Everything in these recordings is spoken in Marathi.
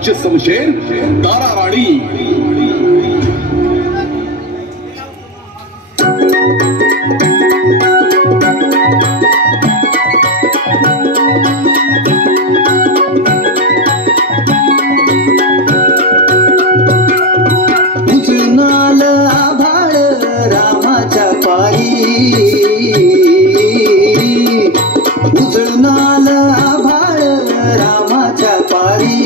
राज्य समशेर तारा राणी. उचनाल आभाळ रामाच्या पायी, उचनाल आभाळ रामाच्या पायी,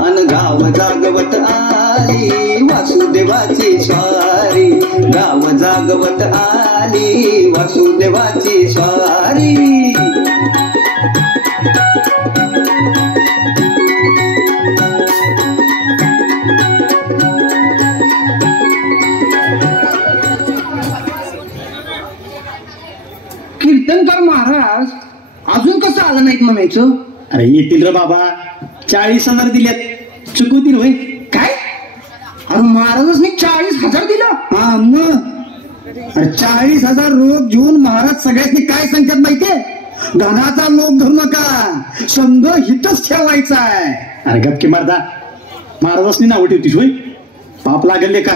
अन गाव जागवत आली वासुदेवाची स्वारी, गाव जागवत आली वासुदेवाची स्वारी. कीर्तनकार महाराज अजून कसं आलं नाहीत म्हणायचं? अरे येतील रे बाबा, 40,000 दिल्यात, चुकवतील होय काय? अरे महाराजांनी 40,000 दिलं? हा मग. अरे 40,000 रोग घेऊन महाराज सगळ्यांनी काय सांगतात माहितीये? धनाचा लोभ धरू नका, समज हितच ठेवायचा आहे. अरे गप की मर्दा, महाराजांनी नाव ठेवतीस होय? पाप लागले का?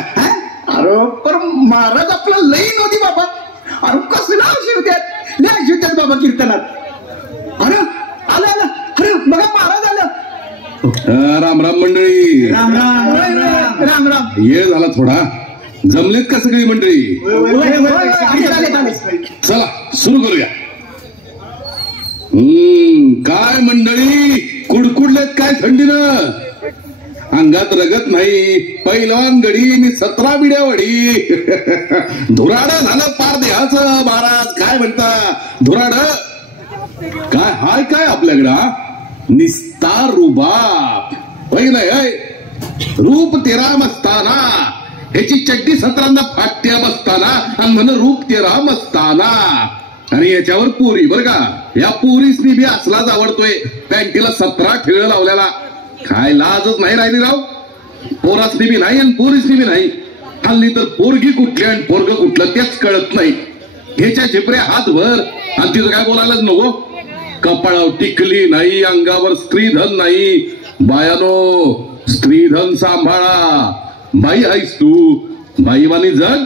अरे पण महाराज आपला लई नव्हती बाबा. अरे कसं नाव शिवत्यात, लय शिवत्यात बाबा कीर्तनात. अरे आलं आलं, अरे बघा महाराज आलं. राम राम मंडळी. राम राम राम राम. ये झाला थोडा, जमलेत का सगळी मंडळी? चला सुरू करूया. काय मंडळी कुडकुडलेत काय थंडीनं? अंगात रगत नाही, पैलवान गडी आणि 17 बिड्या वडी. धुराड झालं पार देहाचं. महाराज काय म्हणता? धुराड काय हाय काय आपल्याकडं? निस्ता रुबाब पहिलं रूप तेरा मस्ताना, ह्याची चड्डी 17 फाट्या बसताना आणि म्हण रूप तेरा मस्ताना. आणि याच्यावर पोरी बर का, या पोरीसनी बी असलाच आवडतोय. पॅन्टीला 17 ठेळ लावल्याला. काय लाजच नाही राहिली राव. पोरासनी बी नाही आणि पोरीसनी बी नाही. हल्ली तर पोरगी कुठली आणि पोरग कुठलं तेच कळत नाही. ह्याच्या झिपऱ्या हातभर आणि तिथं काय बोलायलाच नको. कपाळावर टिकली नाही, अंगावर स्त्रीधन नाही. बायानो स्त्रीधन सांभाळा. बाई आहेस तू, बाईवानी जग.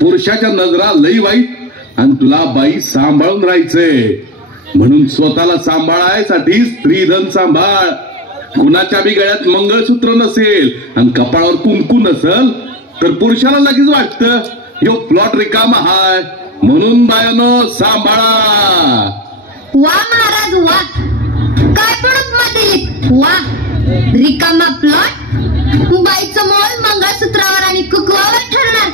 पुरुषाच्या नजरा लई वाईट आणि तुला बाई सांभाळून राहायचंय. म्हणून स्वतःला सांभाळायसाठी स्त्रीधन सांभाळ. कुणाच्या बी गळ्यात मंगळसूत्र नसेल आणि कपाळावर कुंकू नसेल तर पुरुषाला लगेच वाटतं ह्यो प्लॉट रिकामा हाय. म्हणून बायानो सांभाळा. वा महाराज वा, काय पण उपमा दिलीत. वा, रिकामा प्लॉट, बाईचं मोल मंगळसूत्रावर आणि कुकवावर ठरणार.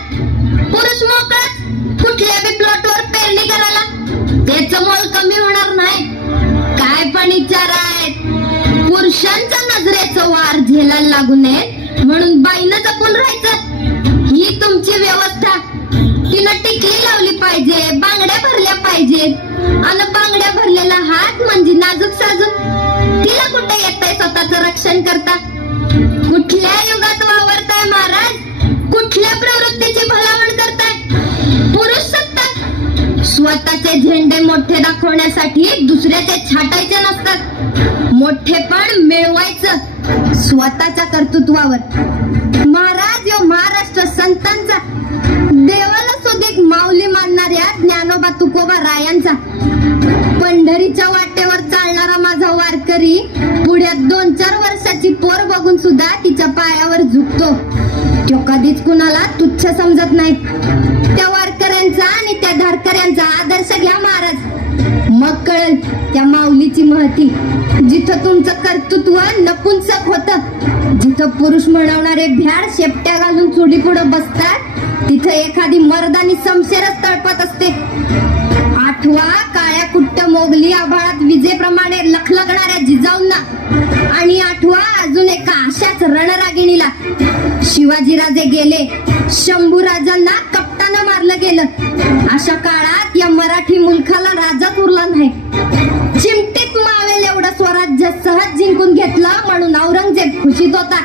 पुरुष मोकळाच कुठल्या बी प्लॉटवर पेरणी करायला, त्याचं मोल कमी होणार नाही. काय पण विचार आहेत. पुरुषांच्या नजरेचं वार झेलायला लागू नये म्हणून बाईनं जपून राहायचं. ही तुमची व्यवस्था. तिनं टिकली लावली पाहिजे, बांगड्या भरल्या पाहिजेत. आणि बांगड्या भरलेला हात म्हणजे नाजूक साजूक. तिला कुठे येतंय स्वतःचं रक्षण करता? कुठल्या युगात वावरताय महाराज? कुठल्या प्रवृत्तीची भलावण करताय? पुरुष सत्ता. स्वतःचे झेंडे मोठे दाखवण्यासाठी दुसऱ्याचे छाटायचे नसतात. मोठेपण मिळवायचं स्वतःच्या कर्तृत्वावर. महाराज यो महाराष्ट्र संतांचा, देवाला सुधीक माऊली मानणाऱ्या ज्ञानोबा तुकोबा रायांचा, पंढरीच्या वाटेवर चालणारा माझा वारकरी पुढ्यात 2-4 वर्षाची पोर बघून सुद्धा तिच्या पायावर झुकतो. तो कधीच कुणाला तुच्छ समजत नाही. त्या वारकऱ्यांचा आणि त्या धारकऱ्यांचा आदर्श घ्या महाराज. मग कळेल त्या माऊलीची महती. जिथं तुमचं कर्तृत्व नपुंसक होतं, जिथं पुरुष म्हणवणारे भ्याड शेपट्या घालून चुडी पुढे बसतात, तिथं एखादी मर्दानी समशेरच तळपत असते. आठवा काळ्या कुट्ट मोगली आभाळात विजेप्रमाणे लखलखणाऱ्या जिजाऊंना. आणि आठवा अजून एका अशाच रणरागिणीला. शिवाजीराजे गेले, शंभूराजांना कपटानं मारलं गेलं. अशा काळात या मराठी मुलखाला राजाच उरला नाही. चिमटीत मावेल एवढं स्वराज्य सहज जिंकून घेतलं म्हणून औरंगजेब खुशीत होता.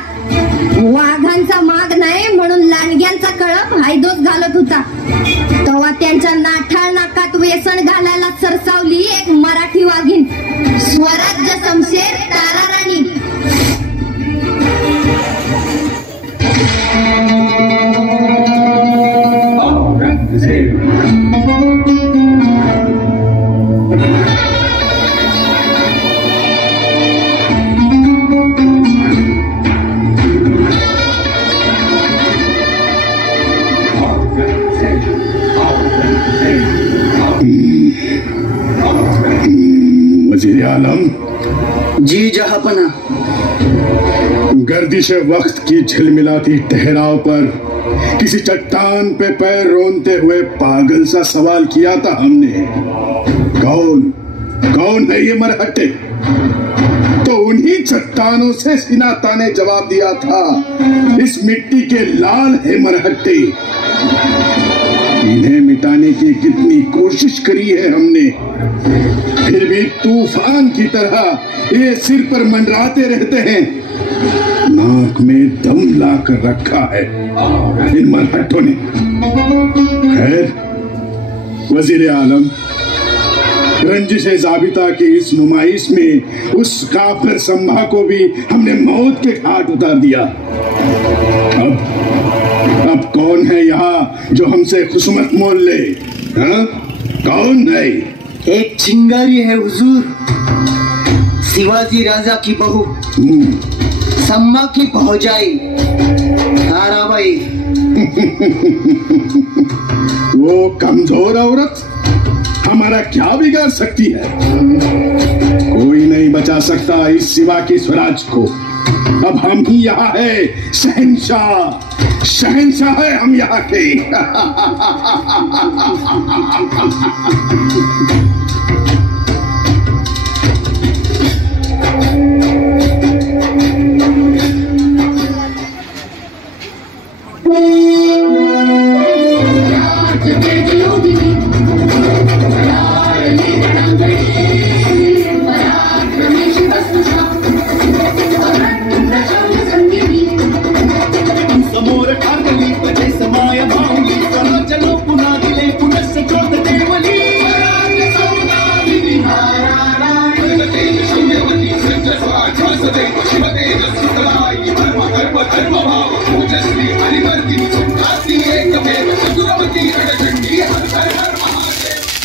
वाघांचा माग नाही म्हणून लांडग्यांचा कळप हायदोस घालत होता. तेव्हा त्यांच्या नाठाळ नाकात व्यसन घालायला सरसावली एक मराठी वाघीण. स्वराज्य समशेर आलम। जी जहापना। गर्दिश वक्त की झिलमिलाती ठहराव पर किसी चट्टान पे पैर रोनते हुए पागल सा सवाल किया था हमने, कौन है ये मरहट्टे? तो उन्हीं चट्टानों से सिनाता ने जवाब दिया था, इस मिट्टी के लाल है मरहट्टे। इन्हें मिटाने की कितनी कोशिश करी है हमने, फिर भी तूफान की तरह ये सिर पर मंडराते रहते हैं। नाक में दम ला कर रखा है इन मरहट्टों ने। खैर वजीर आलम, रंजिश जाबिता की इस नुमाइश में उस काफिर संभा को भी हमने मौत के घाट उतार दिया। अब कौन है यहाँ जो हमसे खुसुमत मोल ले? हाँ? कौन है? एक चिंगारी है हुजूर, शिवाजी राजा की बहू, सम्मा की भौजाई ताराबाई। वो कमजोर औरत हमारा क्या बिगाड़ सकती है? कोई नहीं बचा सकता इस शिवा की स्वराज को। अब हम ही यहाँ है, शहंशाह है हम यहाँ के।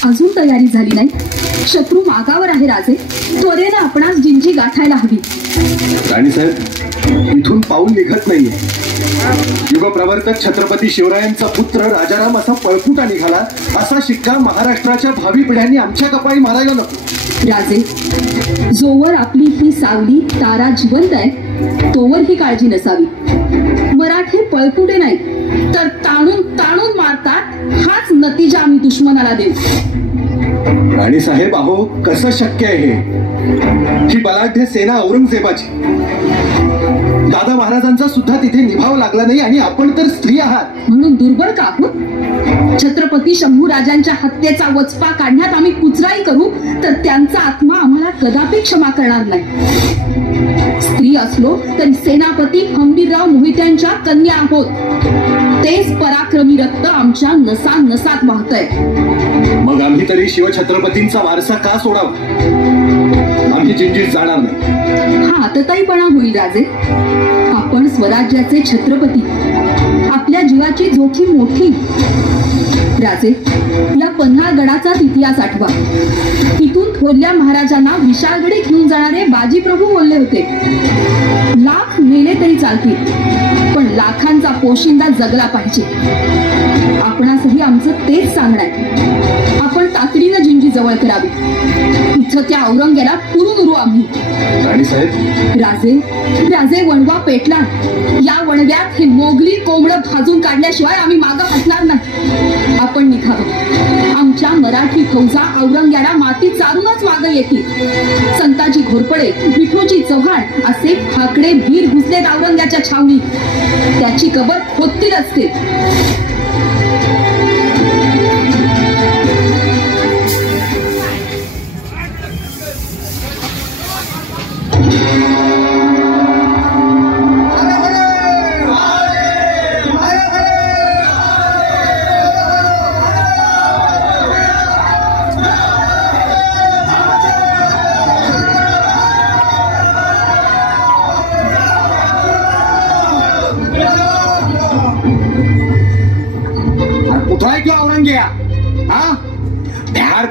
अजून तयारी झाली नाही, शत्रू मागावर आहे राजे, त्वरेनं आपणास जिंजी गाठायला हवी. राणीसाहेब, इथून पाऊल निघत नाहीये. युगप्रवर्तक छत्रपती शिवरायांचा पुत्र राजाराम असा पळपुटा निघाला, असा शिक्का महाराष्ट्राच्या भावी पिढ्यांनी आमच्या कपाळी मारायला नको. राजे, जोवर आपली ही सावली तारा जिवंत आहे तोवर ही काळजी नसावी. मराठी पळपुटे नाही तर ताणून ताणून मारतात, हाच नतीजा आम्ही दुश्मनाला देऊ. राणीसाहेब, अहो कसं शक्य आहे हे? ही बलाढ्य सेना औरंगजेबाची, दादा महाराजांचा सुद्धा तिथे निभाव लागला नाही आणि आपण तर स्त्री आहात म्हणून दुर्बळ का आहोत? छत्रपती शंभू राजांच्या हत्येचा वचपा काढण्यात आम्ही कुचराई करू तर त्यांचा आत्मा आम्हाला कदापि क्षमा करणार नाही. स्त्री असलो तरी सेनापती हंबीरराव मोहित्यांच्या कन्या आहोत. तेच पराक्रमी रक्त आमच्या नसा नसात वाहतय. मग आम्ही तरी शिवछत्रपतींचा वारसा का सोडावा? आम्ही जिंजीत जाणार नाही. हा आतताईपणा होईल राजे. आपण स्वराज्याचे छत्रपती, आपल्या जीवाची जोखीम मोठी. राजे, या पन्हाळगडाचाच इतिहास आठवा. इथून थोरल्या महाराजांना विशाळगडी घेऊन जाणारे बाजीप्रभू बोलले होते, लाख मेले तरी चालतील पण लाखांचा पोशिंदा जगला पाहिजे. आपणासही आमचं तेच सांगणं आहे. आपण तातडीनं जिंजी जवळ करावी. इथं त्या औरंग्याला पुरून उरू आम्ही. राणीसाहेब, राजे वणवा पेटला. या वणव्यात हे मोगली कोंबडं भाजून काढल्याशिवाय आम्ही मागं हटणार नाही. आपण निघावं. आमच्या मराठी फौजा औरंग्याला माती चारूनच मागं येतील. संताजी घोरपडे, विठोजी चव्हाण असे फाकडे वीर घुसलेत औरंग्याच्या छावणीत. त्याची कबर खोदतीलच ते.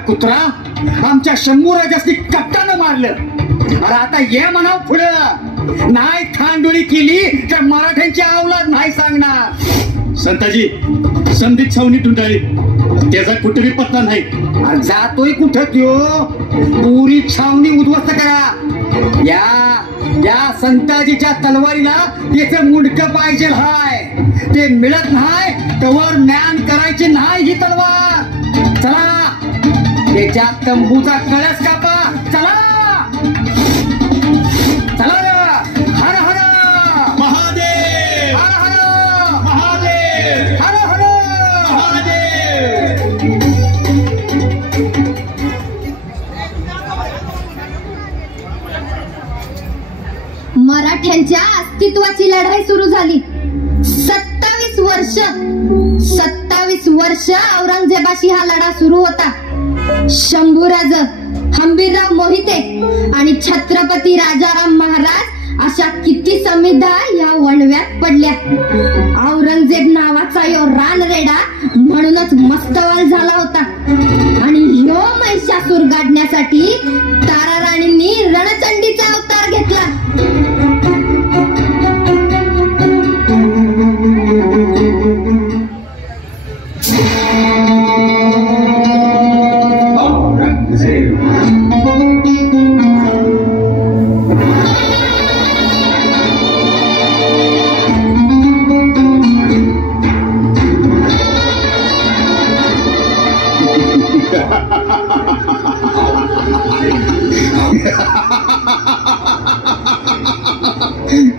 कुत्रा आमच्या शंभू राजासनी कप्तानं मारलं. अरे आता ये म्हणाव पुढं. नाही खांडोळी केली तर मराठ्यांची अवलाद नाही सांगणार. संताजी, संधीत छावणी टुंटाळी. त्याचा कुठेही पत्ता नाही. अरे जातोय कुठं त्यो? पुरी छावणी उद्ध्वस्त करा. या संताजीच्या तलवारीला त्याचं मुंडकं पाहिजे हाय. ते मिळत नाही तवर ज्ञान करायची नाही ही तलवार. चला त्याच्या तंबूचा कळस कापा. चला चला. हर हर महादेव, हर हर महादेव, हर हर महादेव. मराठ्यांच्या अस्तित्वाची लढाई सुरू झाली. 27 वर्ष औरंगजेबाशी हा लढा सुरू होता. शंभूराज, हंबीरराव मोहिते आणि छत्रपती राजाराम महाराज अशा किती समिधा या वणव्यात पडल्या. औरंगजेब नावाचा यो रानरेडा म्हणूनच मस्तवाल झाला होता. आणि ह्यो महिषासूर गाडण्यासाठी ताराराणींनी रणचंडीचा अवतार घेतला.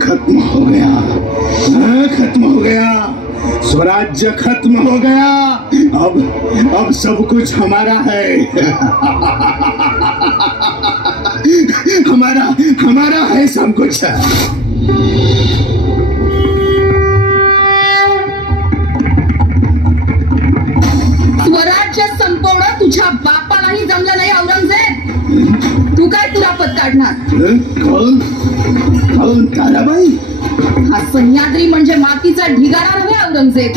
खत्म हो गया, खत्म हो गया, स्वराज्य खत्म हो गया. अब सब कुछ हमारा है. हमारा है सब कुछ. स्वराज्य संपवणं तुझ्या बापालाही जमलं नाही औरंगजेब. तू काय तुरापत काढणार? कौन ताराबाई? हा सह्याद्री म्हणजे मातीचा ढिगारा नव्हे औरंगजेब.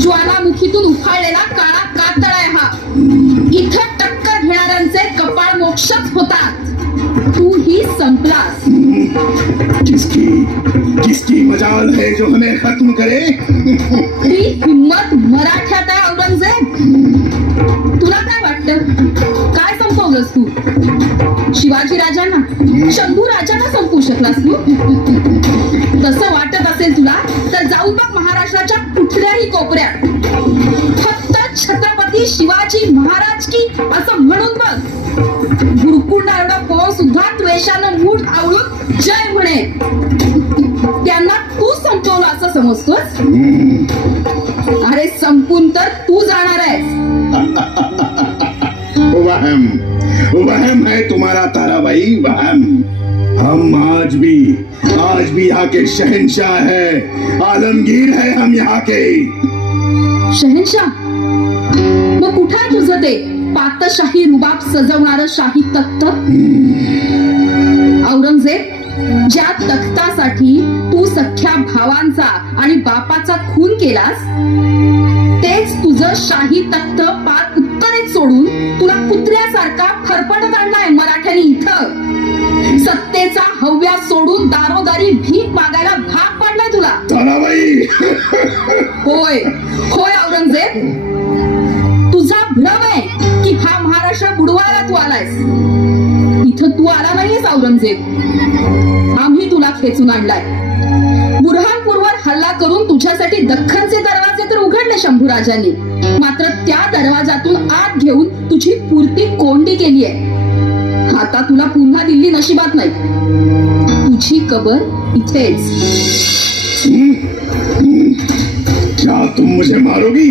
ज्वालामुखीतून उफाळलेला काळा कातळ आहे हा. इथं टक्कर घेणाऱ्यांचे कपाळ मोक्षच होतात. तू ही संपलास. किसकी मजाल है जो हमें खत्म करे? ती हिम्मत मराठ्यात आहे औरंगजेब. तुला काय वाटतं? काय संपवलंस तू? शिवाजी राजांना, शंभू राजांना संपवू शकलास तू? तसं वाटत असेल तुला तर जाऊन बघ महाराष्ट्राच्या कुठल्याही कोपऱ्यात. फक्त छत्रपती शिवाजी महाराज की असं म्हणून बघ. गुरुकुंडा एवढा कोण सुद्धा द्वेषानं मूठ आवळून जय म्हणे. त्यांना तू संपवलं असं समजतोस? अरे संपून तर तू जाणार आहेस. वहम है तुम्हारा ताराबाई, वहम. हम आज भी यहाँ के शहंशाह है, आलमगीर है हम यहाँ के. शहंशाह? मग कुठं आहे तुझं ते पातशाही रुबाब सजवणारं शाही तख्त? औरंगजेब, ज्या तख्तासाठी तू सख्या भावांचा आणि बापाचा खून केलास तेच तुझं शाही तख्त पार उत्तरेत सोडून तुला कुत्र्यासारखा फरफटत आणलाय मराठ्यांनी इथं. सत्तेचा हव्या सोडून दारोदारी भीक मागायला भाग पाडलाय तुला. ताराबाई. होय औरंगजेब, तुझा भ्रम आहे की हा महाराष्ट्र बुडवायला तू आलायस. इथं तू आला नाहीयेस औरंगजेब. आम्ही तुला खेचून आणलाय. बुरहानपूरवर हल्ला करून तुझ्यासाठी दख्खनचे दरवाजे तर उघडले शंभूराजांनी. मात्र त्या दरवाजातून आत घेऊन तुझी पुरती कोंडी केली आहे. आता तुला पुन्हा दिल्ली नशिबात नाही. तुझी कबर इथेच. क्या तुम मुझे मारोगी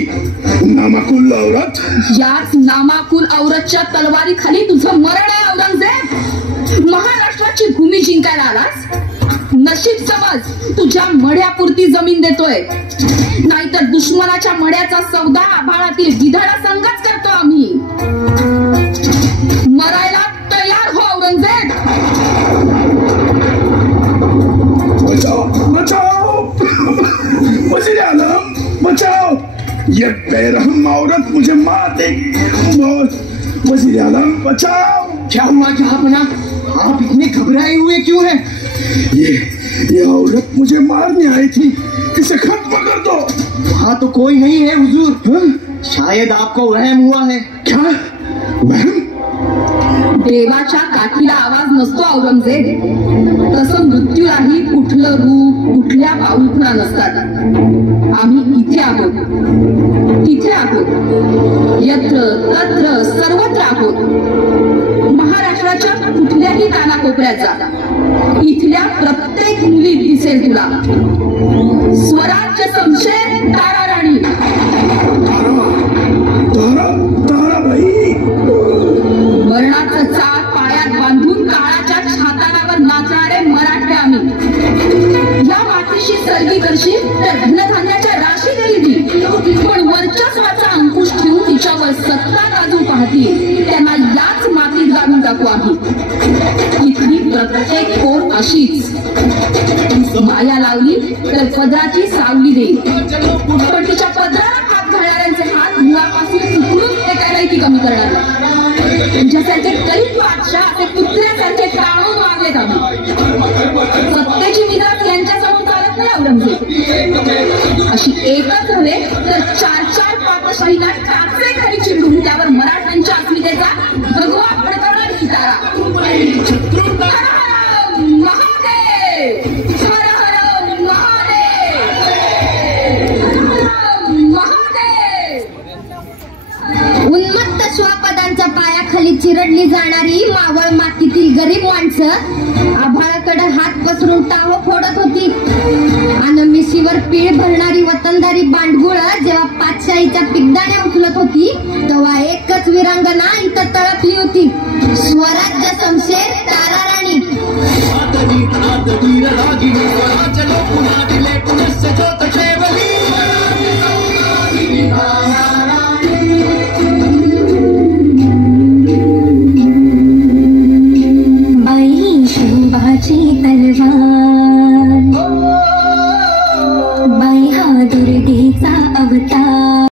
नामाकुल औरत? याच नामाकुल औरतच्या तलवारी खाली तुझं मरण आहे औरंगजेब. महाराष्ट्राची भूमी जिंकायला आलास. नशीब समज तुझ्या मढ्यापुरती जमीन देतोय. नाहीतर दुश्मनाच्या मढ्याचा सौदा आभाळातील गिधाडा संघच करतो आम्ही. मरायला तयार हो औरंगजेब. बचाओ वज़ीर आलम, बचाओ. ये बेरहम औरत मुझे मार देगी. वज़ीर आलम बचाओ. क्या हुआ जहांपना? आप इतने घबराए हुए क्यों हैं? ये औरत मुझे मारने आई थी. इसे खत्म कर दो. वहाँ तो कोई नहीं है हुजूर. शायद आपको वहम हुआ है. क्या वहम? देवाच्या काठीला आवाज नसतो औरंगजेब. तसं मृत्यूलाही कुठलं रूप कुठल्या पाऊलखुणा नसतात. आम्ही इथे आहोत, तिथे आहोत, यत्र तत्र सर्वत्र आहोत. महाराष्ट्राच्या कुठल्याही कानाकोपऱ्यात जा, इथल्या प्रत्येक मुलीत दिसेल तुला. स्वराज्य संशय तारा राणी. ताराबाई. वर्णाचं चाक पायात बांधून काळाच्या छातारावर नाचणारे मराठे आम्ही. या मातीशी सर्गी करशील तर धनधान्याच्या राशी देईल ती, पण वर्चस्वाचा अंकुश ठेवून तिच्यावर सत्ता गाजू पाहतील त्यांना याच मातीत गाडून टाकू आम्ही. इथली प्रत्येक पोर अशीच. माया लावली तर पदराची सावली देईल, पण तिच्या पदराला हात घालणाऱ्यांचे हात मुळापासून सुटून एकालाही ती कमी करणार नाही. तुमच्यासारखे गरीब बादशाह असे कुत्र्यासारखे टाळून मारलेत आम्ही. सत्तेची मिजाज यांच्यासमोर चालत नाही औरंगजेब. अशी एकच नव्हे तर 4-4 पातशाहीला टाचे खाली चिरडून त्यावर मराठ्यांच्या अस्मितेचा भगवा फडकवणार ही तारा. हर हर महादेव, हर हर महादेव, महादेव. उन्मत्त श्वापदांच्या पायाखाली चिरडली जाणारी मावळ मातीतील गरीब माणसं आभाळाकडे हात पसरून टाहो फोडत होती. आणि मिशीवर पीळ भरणारी वतनदारी बांडगुळ जेव्हा पातशाहीच्या पिगदाण्या उचलत होती तेव्हा एकच विरांगना इथं तळपली होती. स्वराज्य संशय तारा राणी.